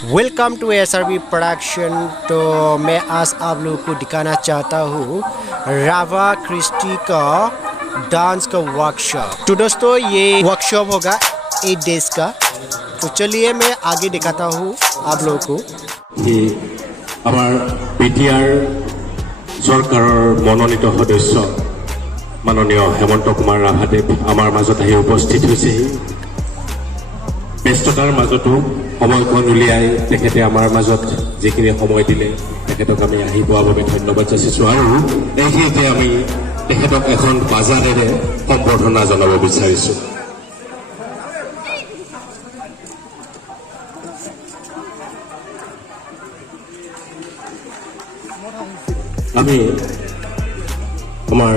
Welcome to SRB production. तो मैं आज आप लोगों को दिखाना चाहता हूँ राभा क्रिस्टी का डांस का वर्कशॉप। तो दोस्तों ये वर्कशॉप होगा 8 डेज का। तो चलिए मैं आगे दिखाता हूँ आप लोगों को। আমাৰ বিটিআৰ চৰকাৰৰ মনোনীত সদস্য মাননীয় হেমন্ত কুমাৰ ৰাভাদেৱ আমাৰ মাজত আহি উপস্থিত হৈছেহি। ব্যস্ততাৰ মাজতো সময়খন উলিয়াই তেখেতে আমাৰ মাজত যিখিনি সময় দিলে তেখেতক আমি আহি পোৱাৰ বাবে ধন্যবাদ যাচিছোঁ। আৰু এইখিনিতে আমি তেখেতক এখন বাজাৰেৰে সম্বৰ্ধনা জনাব বিচাৰিছোঁ। আমি আমাৰ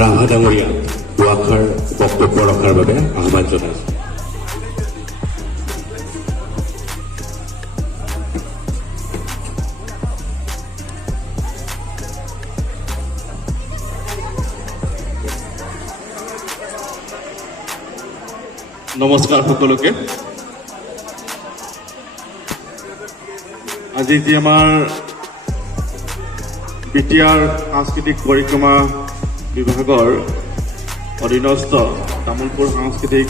ৰাভা ডাঙৰীয়া দুআষাৰ বক্তব্য ৰখাৰ বাবে আহ্বান জনাইছোঁ। নমস্কাৰ সকলোকে। আজি যি আমাৰ বিটিআৰ সাংস্কৃতিক পৰিক্ৰমা বিভাগৰ অধীনস্থ তামোলপুৰ সাংস্কৃতিক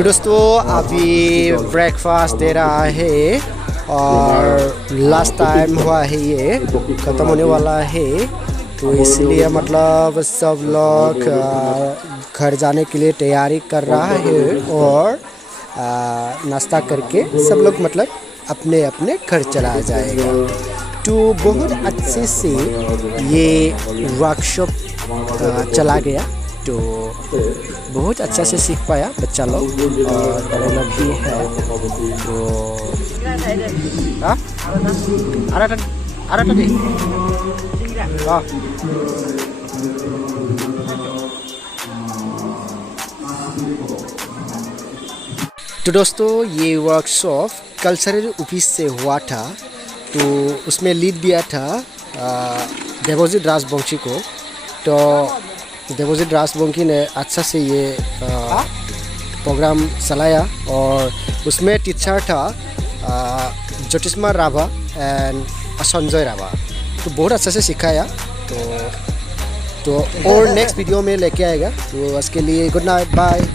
तो दोस्तों अभी ब्रेकफास्ट दे रहा है और लास्ट टाइम हुआ है, ये ख़त्म होने वाला है। तो इसलिए मतलब सब लोग घर जाने के लिए तैयारी कर रहा है और नाश्ता करके सब लोग मतलब अपने अपने घर चला जाएगा। तो बहुत अच्छे से ये वर्कशॉप चला गया। तो बहुत अच्छा से सीख पाया बच्चा लोग और बड़े लोग भी है। तो तो दोस्तों ये वर्कशॉप कल्चरल ऑफिस से हुआ था, तो उसमें लीड दिया था देवजीत राजवंशी को। तो देवजीत राजवंशी ने अच्छा से ये प्रोग्राम चलाया और उसमें टीचर था ज्योतिष्मा राभा एंड संजय राभा। तो बहुत अच्छा से सिखाया। तो और नेक्स्ट वीडियो में लेके आएगा। तो आज के लिए गुड नाइट, बाय।